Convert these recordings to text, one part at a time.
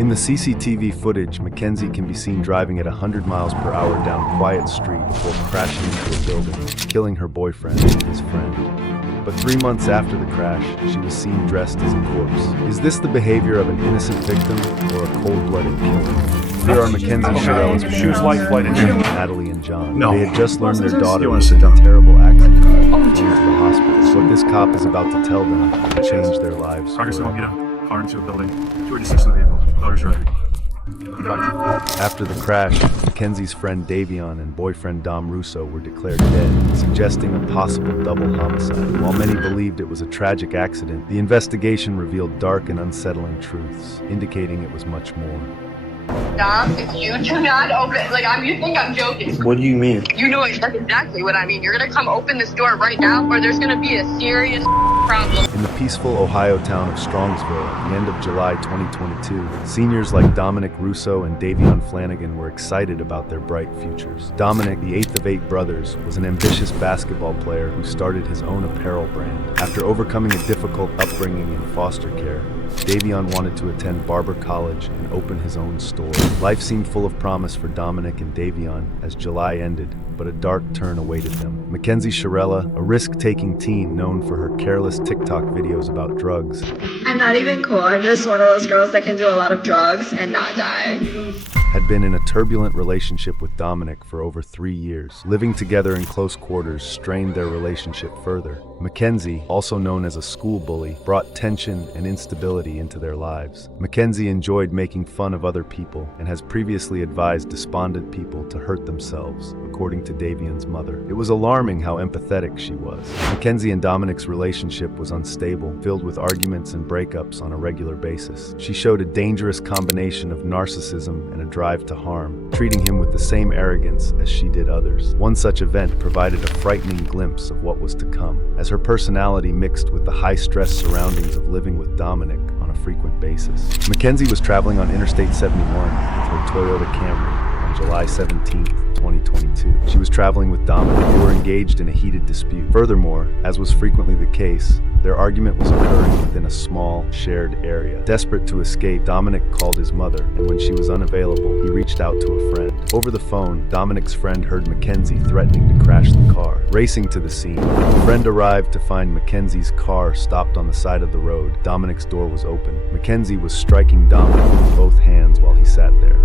In the CCTV footage, Mackenzie can be seen driving at 100 miles per hour down quiet street before crashing into a building, killing her boyfriend and his friend. But 3 months after the crash, she was seen dressed as a corpse. Is this the behavior of an innocent victim or a cold-blooded killer? Here are Mackenzie Shirilla's parents, Natalie and John. No. They had just learned their daughter was in a terrible accident and went to the hospital. What this cop is about to tell them will change their lives. Progress to Almeida, car into a building, 286 in the vehicle, daughter's driving. After the crash, Mackenzie's friend Davion and boyfriend Dom Russo were declared dead, suggesting a possible double homicide. While many believed it was a tragic accident, the investigation revealed dark and unsettling truths, indicating it was much more. Dom, if you do not open, you think I'm joking. What do you mean? You know exactly what I mean. You're gonna come open this door right now, or there's gonna be a serious problem. In the peaceful Ohio town of Strongsville at the end of July 2022, seniors like Dominic Russo and Davion Flanagan were excited about their bright futures. Dominic, the eighth of 8 brothers, was an ambitious basketball player who started his own apparel brand. After overcoming a difficult upbringing in foster care, Davion wanted to attend Barber College and open his own store. Life seemed full of promise for Dominic and Davion as July ended, but a dark turn awaited them. Mackenzie Shirilla, a risk-taking teen known for her careless TikTok videos about drugs, I'm not even cool. I'm just one of those girls that can do a lot of drugs and not die. had been in a turbulent relationship with Dominic for over 3 years. Living together in close quarters strained their relationship further. Mackenzie, also known as a school bully, brought tension and instability into their lives. Mackenzie enjoyed making fun of other people and has previously advised despondent people to hurt themselves, according to Davion's mother. It was alarming how empathetic she was. Mackenzie and Dominic's relationship was unstable, filled with arguments and breakups on a regular basis. She showed a dangerous combination of narcissism and a drive to harm, treating him with the same arrogance as she did others. One such event provided a frightening glimpse of what was to come, as her personality mixed with the high-stress surroundings of living with Dominic on a frequent basis. Mackenzie was traveling on Interstate 71 with her Toyota Camry on July 17, 2022. She was traveling with Dominic, who were engaged in a heated dispute. Furthermore, as was frequently the case, their argument was occurring within a small, shared area. Desperate to escape, Dominic called his mother, and when she was unavailable, he reached out to a friend. Over the phone, Dominic's friend heard Mackenzie threatening to crash the car. Racing to the scene, the friend arrived to find Mackenzie's car stopped on the side of the road. Dominic's door was open. Mackenzie was striking Dominic with both hands while he sat there.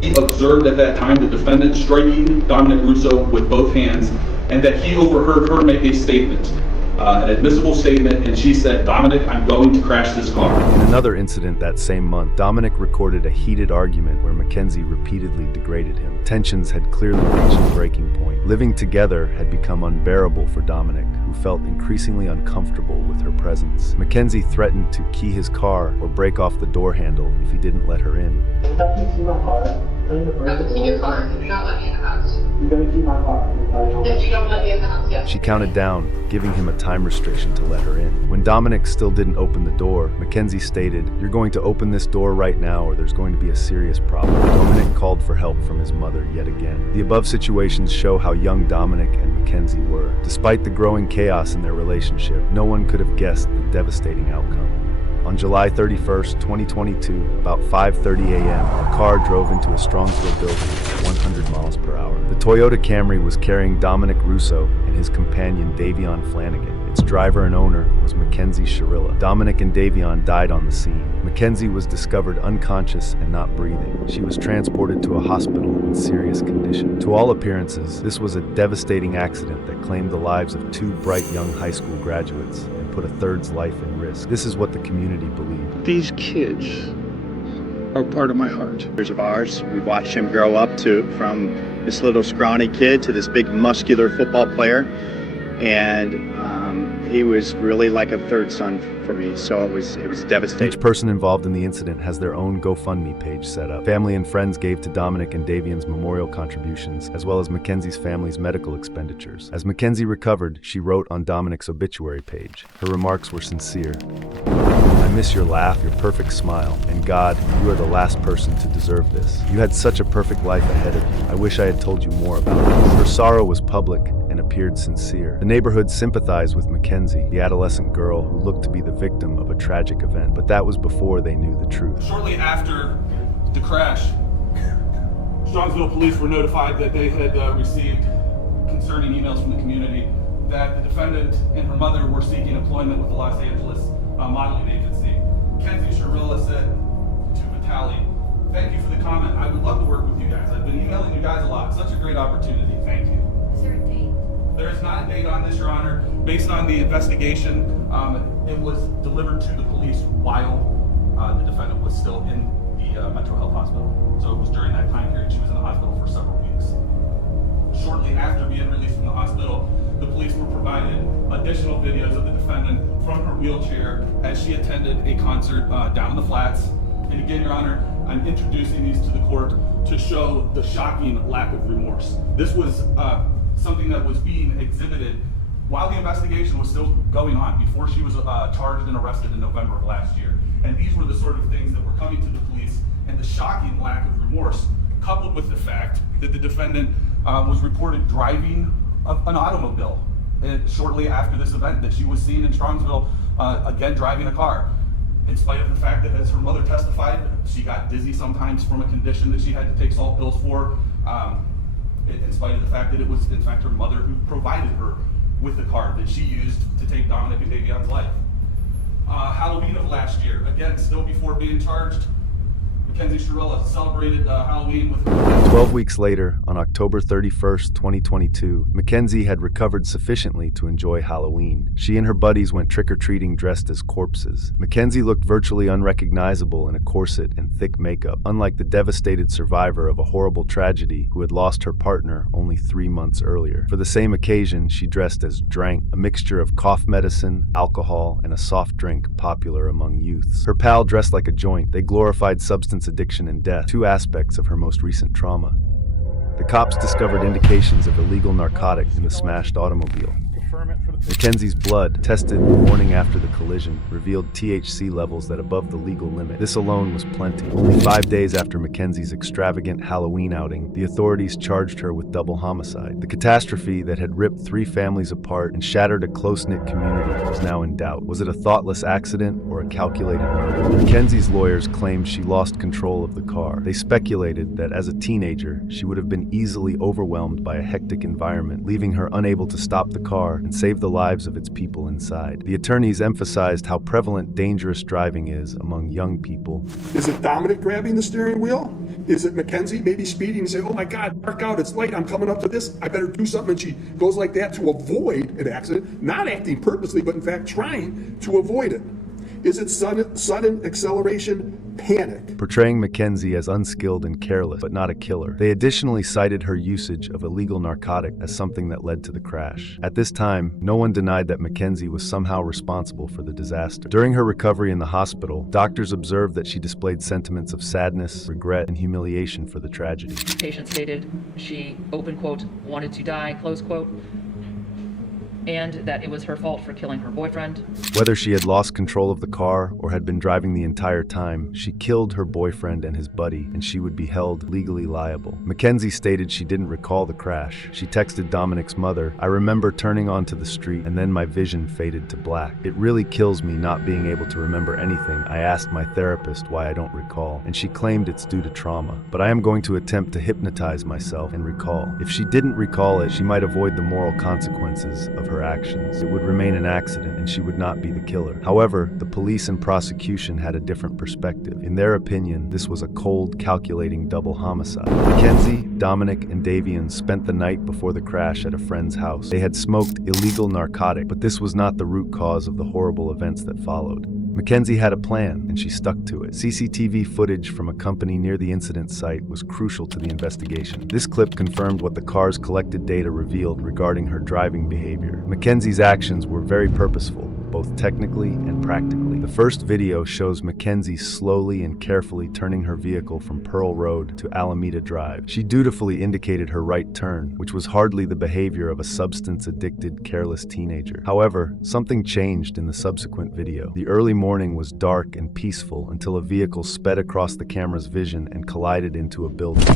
He observed at that time the defendant striking Dominic Russo with both hands, and that he overheard her make a statement, an admissible statement, and she said, "Dominic, I'm going to crash this car." In another incident that same month, Dominic recorded a heated argument where Mackenzie repeatedly degraded him. Tensions had clearly reached a breaking point. Living together had become unbearable for Dominic, who felt increasingly uncomfortable with her presence. Mackenzie threatened to key his car or break off the door handle if he didn't let her in. I'm gonna keep your car if you're not letting me in the house. You're gonna keep my car. If you don't let me in the house, yes. She counted down, giving him a time restriction to let her in. When Dominic still didn't open the door, Mackenzie stated, "You're going to open this door right now or there's going to be a serious problem." Dominic called for help from his mother yet again. The above situations show how young Dominic and Mackenzie were. Despite the growing chaos in their relationship, no one could have guessed the devastating outcome. On July 31st, 2022, about 5:30 a.m., a car drove into a Strongsville building at 100 miles per hour. The Toyota Camry was carrying Dominic Russo and his companion Davion Flanagan. Its driver and owner was Mackenzie Shirilla. Dominic and Davion died on the scene. Mackenzie was discovered unconscious and not breathing. She was transported to a hospital in serious condition. To all appearances, this was a devastating accident that claimed the lives of 2 bright young high school graduates and put a third's life in risk. This is what the community believed. These kids are part of my heart. Of ours, we watched him grow up from this little scrawny kid to this big muscular football player, and he was really like a third son for me, so it was devastating. Each person involved in the incident has their own GoFundMe page set up. Family and friends gave to Dominic and Davion's memorial contributions, as well as Mackenzie's family's medical expenditures. As Mackenzie recovered, she wrote on Dominic's obituary page. Her remarks were sincere. "I miss your laugh, your perfect smile, and God, you are the last person to deserve this. You had such a perfect life ahead of you. I wish I had told you more about this." Her sorrow was public and appeared sincere. The neighborhood sympathized with Mackenzie, the adolescent girl who looked to be the victim of a tragic event. But that was before they knew the truth. Shortly after the crash, Strongsville police were notified that they had received concerning emails from the community that the defendant and her mother were seeking employment with the Los Angeles modeling agency. Mackenzie Shirilla said to Vitali, "Thank you for the comment. I would love to work with you guys. I've been emailing you guys a lot. Such a great opportunity. Thank you." Is there a date? There is not a date on this, Your Honor. Based on the investigation, it was delivered to the police while the defendant was still in the Metro Health Hospital. So it was during that time period she was in the hospital for several weeks. Shortly after being released from the hospital, the police were provided additional videos of the defendant from her wheelchair as she attended a concert down in the Flats. And again, Your Honor, I'm introducing these to the court to show the shocking lack of remorse. This was something that was being exhibited while the investigation was still going on, before she was charged and arrested in November of last year. And these were the sort of things that were coming to the police, and the shocking lack of remorse, coupled with the fact that the defendant was reported driving an automobile shortly after this event, that she was seen in Strongsville again driving a car. In spite of the fact that, as her mother testified, she got dizzy sometimes from a condition that she had to take salt pills for, in spite of the fact that it was in fact her mother who provided her with the car that she used to take Dominic and Davion's life. Halloween of last year, again, still before being charged, Mackenzie Shirilla celebrated Halloween with her. 12 weeks later, on October 31st, 2022, Mackenzie had recovered sufficiently to enjoy Halloween. She and her buddies went trick-or-treating dressed as corpses. Mackenzie looked virtually unrecognizable in a corset and thick makeup, unlike the devastated survivor of a horrible tragedy who had lost her partner only 3 months earlier. For the same occasion, she dressed as Drank, a mixture of cough medicine, alcohol, and a soft drink popular among youths. Her pal dressed like a joint. They glorified substance addiction and death, two aspects of her most recent trauma. The cops discovered indications of illegal narcotic in the smashed automobile. Mackenzie's blood, tested the morning after the collision, revealed THC levels that above the legal limit. This alone was plenty. Only 5 days after Mackenzie's extravagant Halloween outing, the authorities charged her with double homicide. The catastrophe that had ripped 3 families apart and shattered a close-knit community was now in doubt. Was it a thoughtless accident or a calculated murder? Mackenzie's lawyers claimed she lost control of the car. They speculated that as a teenager, she would have been easily overwhelmed by a hectic environment, leaving her unable to stop the car and save the lives of its people inside. The attorneys emphasized how prevalent dangerous driving is among young people. Is it Dominic grabbing the steering wheel? Is it Mackenzie maybe speeding and saying, "Oh my God, park out, it's late, I'm coming up to this, I better do something," and she goes like that to avoid an accident, not acting purposely, but in fact trying to avoid it? Is it sudden acceleration, panic? Portraying Mackenzie as unskilled and careless, but not a killer. They additionally cited her usage of illegal narcotic as something that led to the crash. At this time, no one denied that Mackenzie was somehow responsible for the disaster. During her recovery in the hospital, doctors observed that she displayed sentiments of sadness, regret, and humiliation for the tragedy. The patient stated she, open quote, wanted to die, close quote, and that it was her fault for killing her boyfriend. Whether she had lost control of the car or had been driving the entire time, she killed her boyfriend and his buddy, and she would be held legally liable. Mackenzie stated she didn't recall the crash. She texted Dominic's mother, "I remember turning onto the street and then my vision faded to black. It really kills me not being able to remember anything. I asked my therapist why I don't recall, and she claimed it's due to trauma. But I am going to attempt to hypnotize myself and recall. If she didn't recall it, she might avoid the moral consequences of her actions. It would remain an accident and she would not be the killer." However, the police and prosecution had a different perspective. In their opinion, this was a cold, calculating double homicide. Mackenzie, Dominic, and Davion spent the night before the crash at a friend's house. They had smoked illegal narcotic, but this was not the root cause of the horrible events that followed. Mackenzie had a plan, and she stuck to it. CCTV footage from a company near the incident site was crucial to the investigation. This clip confirmed what the car's collected data revealed regarding her driving behavior. Mackenzie's actions were very purposeful, both technically and practically. The first video shows Mackenzie slowly and carefully turning her vehicle from Pearl Road to Alameda Drive. She dutifully indicated her right turn, which was hardly the behavior of a substance-addicted, careless teenager. However, something changed in the subsequent video. The early morning was dark and peaceful until a vehicle sped across the camera's vision and collided into a building.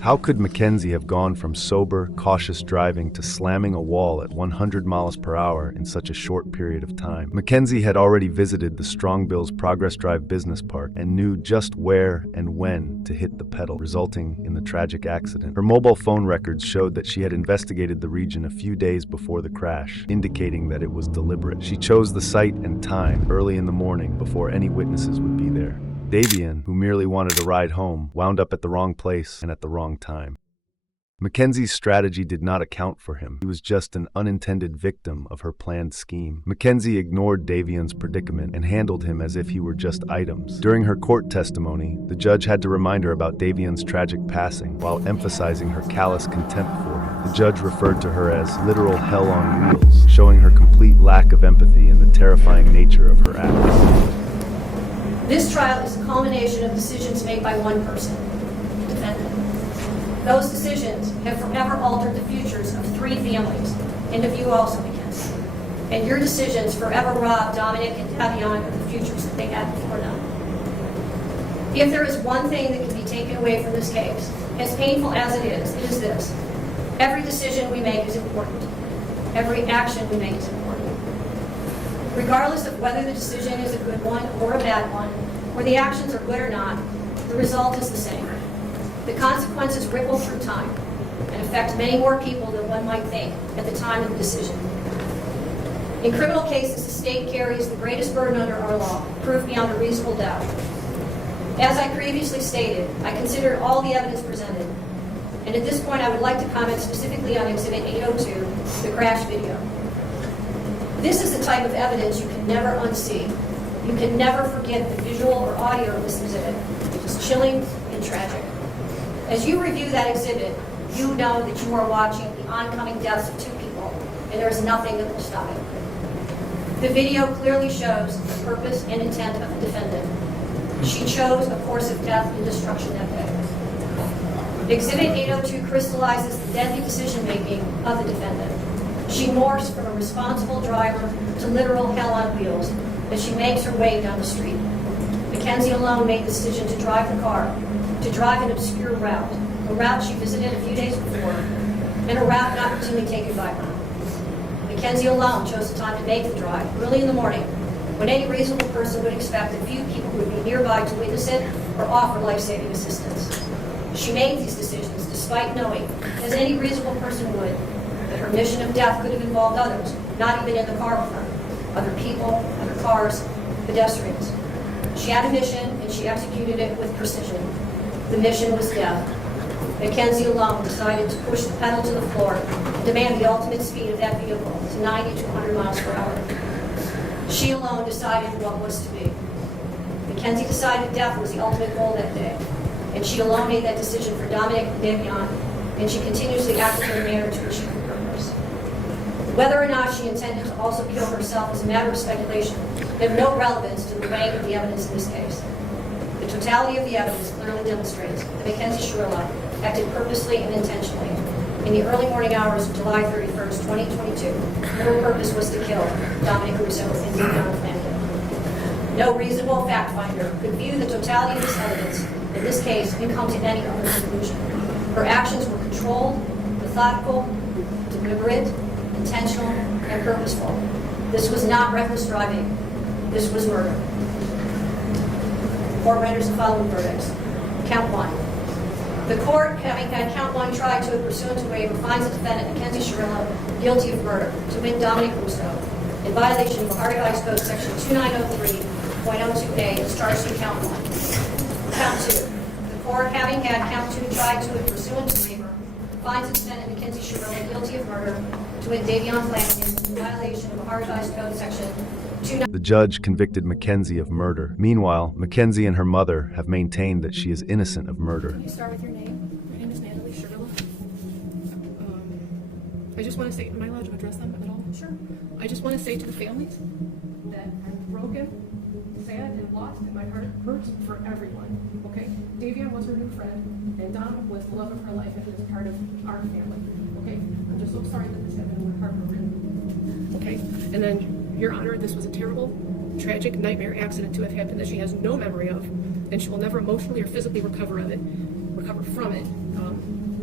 How could Mackenzie have gone from sober, cautious driving to slamming a wall at 100 miles per hour in such a short period of time? Mackenzie had already visited the Strongbill's Progress Drive Business Park and knew just where and when to hit the pedal, resulting in the tragic accident. Her mobile phone records showed that she had investigated the region a few days before the crash, indicating that it was deliberate. She chose the site and time early in the morning before any witnesses would be there. Davian, who merely wanted a ride home, wound up at the wrong place and at the wrong time. Mackenzie's strategy did not account for him. He was just an unintended victim of her planned scheme. Mackenzie ignored Davian's predicament and handled him as if he were just items. During her court testimony, the judge had to remind her about Davian's tragic passing while emphasizing her callous contempt for him. The judge referred to her as literal hell on wheels, showing her complete lack of empathy and the terrifying nature of her acts. This trial is a culmination of decisions made by one person, the defendant. Those decisions have forever altered the futures of 3 families, and of you also, Mackenzie. And your decisions forever robbed Dominic and Davian of the futures that they had before them. If there is one thing that can be taken away from this case, as painful as it is this. Every decision we make is important. Every action we make is important. Regardless of whether the decision is a good one or a bad one, or the actions are good or not, the result is the same. The consequences ripple through time and affect many more people than one might think at the time of the decision. In criminal cases, the state carries the greatest burden under our law, proof beyond a reasonable doubt. As I previously stated, I considered all the evidence presented, and at this point I would like to comment specifically on Exhibit 802, the crash video. This is the type of evidence you can never unsee. You can never forget the visual or audio of this exhibit. It is chilling and tragic. As you review that exhibit, you know that you are watching the oncoming deaths of 2 people, and there is nothing that will stop it. The video clearly shows the purpose and intent of the defendant. She chose a course of death and destruction that day. Exhibit 802 crystallizes the deadly decision-making of the defendant. She morphs from a responsible driver to literal hell on wheels as she makes her way down the street. Mackenzie alone made the decision to drive the car, to drive an obscure route, a route she visited a few days before, and a route not routinely taken by her. Mackenzie alone chose the time to make the drive early in the morning, when any reasonable person would expect that few people would be nearby to witness it or offer life-saving assistance. She made these decisions despite knowing, as any reasonable person would, that her mission of death could have involved others, not even in the car with her, other people, other cars, pedestrians. She had a mission, and she executed it with precision. The mission was death. Mackenzie alone decided to push the pedal to the floor and demand the ultimate speed of that vehicle to 90 to 100 miles per hour. She alone decided what was to be. Mackenzie decided death was the ultimate goal that day, and she alone made that decision for Dominic and Davian, and she continuously acted in a manner to achieve her purpose. Whether or not she intended to also kill herself is a matter of speculation, and of no relevance to the weight of the evidence in this case. The totality of the evidence clearly demonstrates that Mackenzie Shirilla acted purposely and intentionally. In the early morning hours of July 31st, 2022, her purpose was to kill Dominic Russo and Davian Flanagan. No reasonable fact finder could view the totality of this evidence in this case and come to any other conclusion. Her actions were controlled, methodical, deliberate, intentional, and purposeful. This was not reckless driving. This was murder. Court renders the following verdicts. Count 1. The court, having had count 1 tried to pursuant to waiver, finds the defendant, Mackenzie Shirilla, guilty of murder to wit Dominic Russo in violation of Ohio Revised Code Section 2903.02a is charged in count 1. Count 2. The court, having had count 2 tried to pursuant to waiver, finds the defendant, Mackenzie Shirilla, guilty of murder to wit Davian Flanagan in violation of Ohio Revised Code Section 29. The judge convicted Mackenzie of murder. Meanwhile, Mackenzie and her mother have maintained that she is innocent of murder. Can you start with your name? My name is Natalie Shirilla. I just want to say, am I allowed to address them at all? Sure. I just want to say to the families that I'm broken sad and lost, and my heart hurts for everyone, okay? Davian was her new friend, and Dom was the love of her life, and he was part of our family, okay? I'm just so sorry that this happened, and we're heartbroken, okay? And then, Your Honor, this was a terrible, tragic nightmare accident to have happened that she has no memory of, and she will never emotionally or physically recover from it.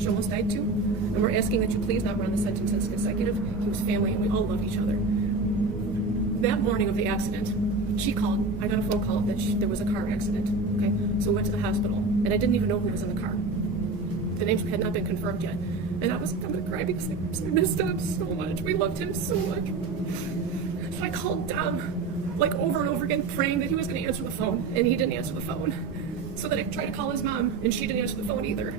She almost died too, and we're asking that you please not run the sentence as consecutive. He was family, and we all loved each other. That morning of the accident, she called. I got a phone call that there was a car accident. Okay, so we went to the hospital, and I didn't even know who was in the car. The names had not been confirmed yet, and I'm gonna cry because I missed him so much. We loved him so much. So I called Dom, like over and over again, praying that he was gonna answer the phone, and he didn't answer the phone. So then I tried to call his mom, and she didn't answer the phone either.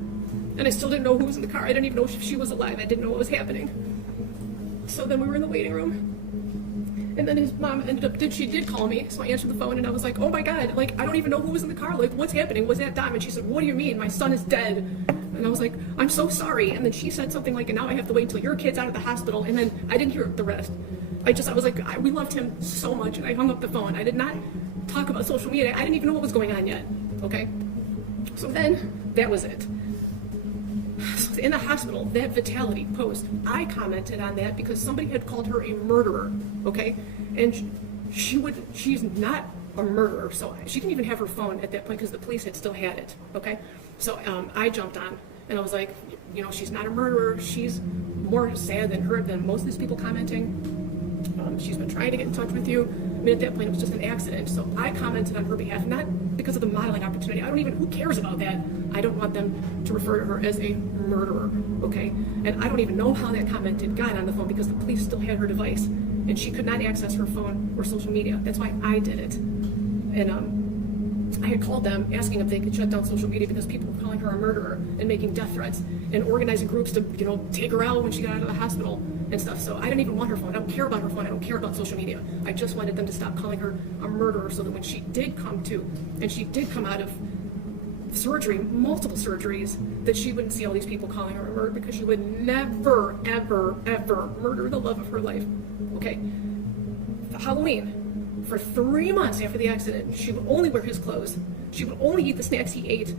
And I still didn't know who was in the car. I didn't even know if she was alive. I didn't know what was happening. So then we were in the waiting room. And then his mom she did call me. So I answered the phone and I was like, oh my God, like, I don't even know who was in the car. Like, what's happening? Was that Dom? And she said, what do you mean? My son is dead. And I was like, I'm so sorry. And then she said something like, and now I have to wait until your kid's out of the hospital. And then I didn't hear the rest. I was like, we loved him so much. And I hung up the phone. I did not talk about social media. I didn't even know what was going on yet. Okay. So then that was it. In the hospital, that Vitality post, I commented on that because somebody had called her a murderer, okay? And she's not a murderer, so she didn't even have her phone at that point because the police had still had it, okay? So I jumped on and I was like, you know, she's not a murderer. She's more sad than most of these people commenting. She's been trying to get in touch with you. I mean, at that point, it was just an accident. So I commented on her behalf, not because of the modeling opportunity. Who cares about that? I don't want them to refer to her as a murderer, okay? And I don't even know how that comment got on the phone because the police still had her device and she could not access her phone or social media. That's why I did it. And I had called them asking if they could shut down social media because people were calling her a murderer and making death threats and organizing groups to, you know, take her out when she got out of the hospital and stuff. So I didn't even want her phone. I don't care about her phone. I don't care about social media. I just wanted them to stop calling her a murderer so that when she did come to, and she did come out of surgery, multiple surgeries, that she wouldn't see all these people calling her a murderer because she would never, ever, ever murder the love of her life. Okay? Halloween, for 3 months after the accident, she would only wear his clothes. She would only eat the snacks he ate.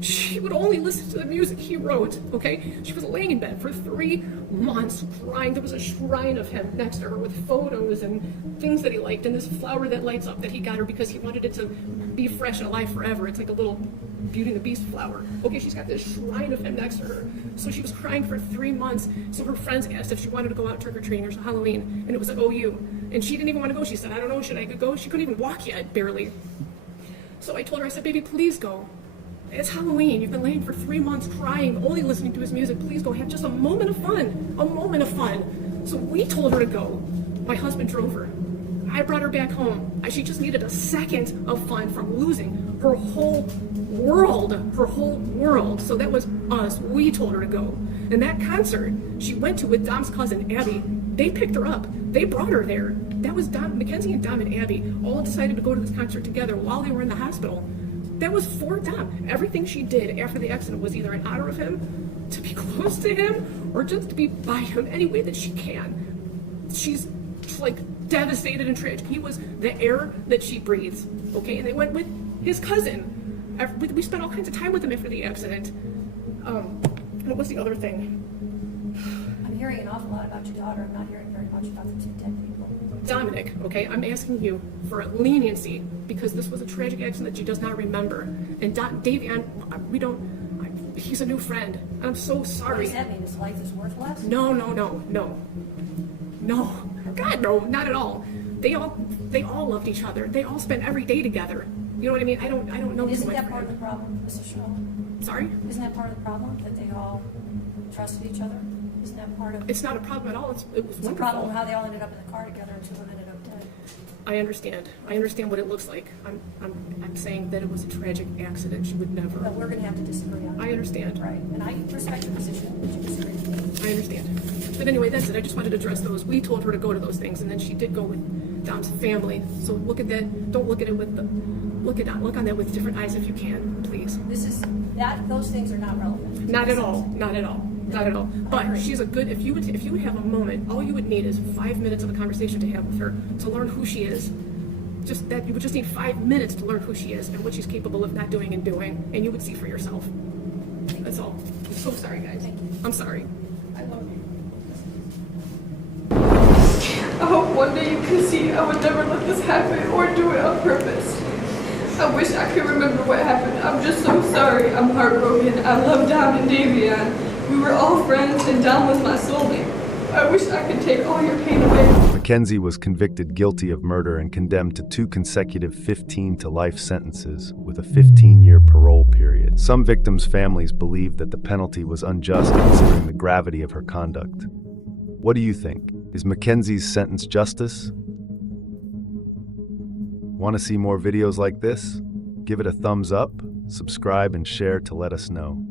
She would only listen to the music he wrote, okay? She was laying in bed for 3 months crying. There was a shrine of him next to her with photos and things that he liked and this flower that lights up that he got her because he wanted it to be fresh and alive forever. It's like a little Beauty and the Beast flower. Okay, she's got this shrine of him next to her. So she was crying for 3 months. So her friends asked if she wanted to go out trick-or-treating or Halloween, and it was at OU. And she didn't even want to go. She said, I don't know, should I go? She couldn't even walk yet, barely. So I told her, I said, baby, please go. It's Halloween. You've been laying for 3 months crying, only listening to his music. Please go have just a moment of fun. A moment of fun. So we told her to go. My husband drove her. I brought her back home. She just needed a second of fun from losing her whole world. Her whole world. So that was us. We told her to go. And that concert she went to with Dom's cousin, Abby, they picked her up. They brought her there. That was Dom, Mackenzie and Dom and Abby all decided to go to this concert together while they were in the hospital. That was for Dom. Everything she did after the accident was either in honor of him, to be close to him, or just to be by him any way that she can. She's like devastated and tragic. He was the air that she breathes. Okay, and they went with his cousin. We spent all kinds of time with him after the accident. What was the other thing? I'm hearing an awful lot about your daughter. I'm not hearing very much about the two dead people. Dominic, okay, I'm asking you for leniency because this was a tragic accident that she does not remember. And Davian, he's a new friend. And I'm so sorry. What does that mean? His life is worthless? No. God, no, not at all. They all loved each other. They all spent every day together. You know what I mean? I don't know. Isn't that part of the problem, Mrs. Shirilla? Sorry? Isn't that part of the problem that they all trusted each other? Isn't that part of? It's not a problem at all. It was wonderful. A problem how they all ended up in the car together and two of them ended up dead. I understand. I understand what it looks like. I'm saying that it was a tragic accident. She would never. But we're going to have to disagree on that. I understand. Right. And I respect your position, but you disagree with me. I understand. But anyway, that's it. I just wanted to address those. We told her to go to those things, and then she did go with Dom's family. So look at that. Don't look at it with the. Look on that with different eyes if you can, please. Those things are not relevant. Not at all. Not at all. Not at all. But she's a good. If you would have a moment, all you would need is 5 minutes of a conversation to have with her to learn who she is, Just that you would just need 5 minutes to learn who she is and what she's capable of not doing and doing, and you would see for yourself. That's all. I'm so sorry, guys. I'm sorry. I love you. I hope one day you can see I would never let this happen or do it on purpose. I wish I could remember what happened. I'm just so sorry. I'm heartbroken. I love Dom and Davion. We were all friends and Dom was my soulmate. I wish I could take all your pain away. Mackenzie was convicted guilty of murder and condemned to 2 consecutive 15 to life sentences with a 15-year parole period. Some victims' families believed that the penalty was unjust considering the gravity of her conduct. What do you think? Is Mackenzie's sentence justice? Want to see more videos like this? Give it a thumbs up, subscribe, and share to let us know.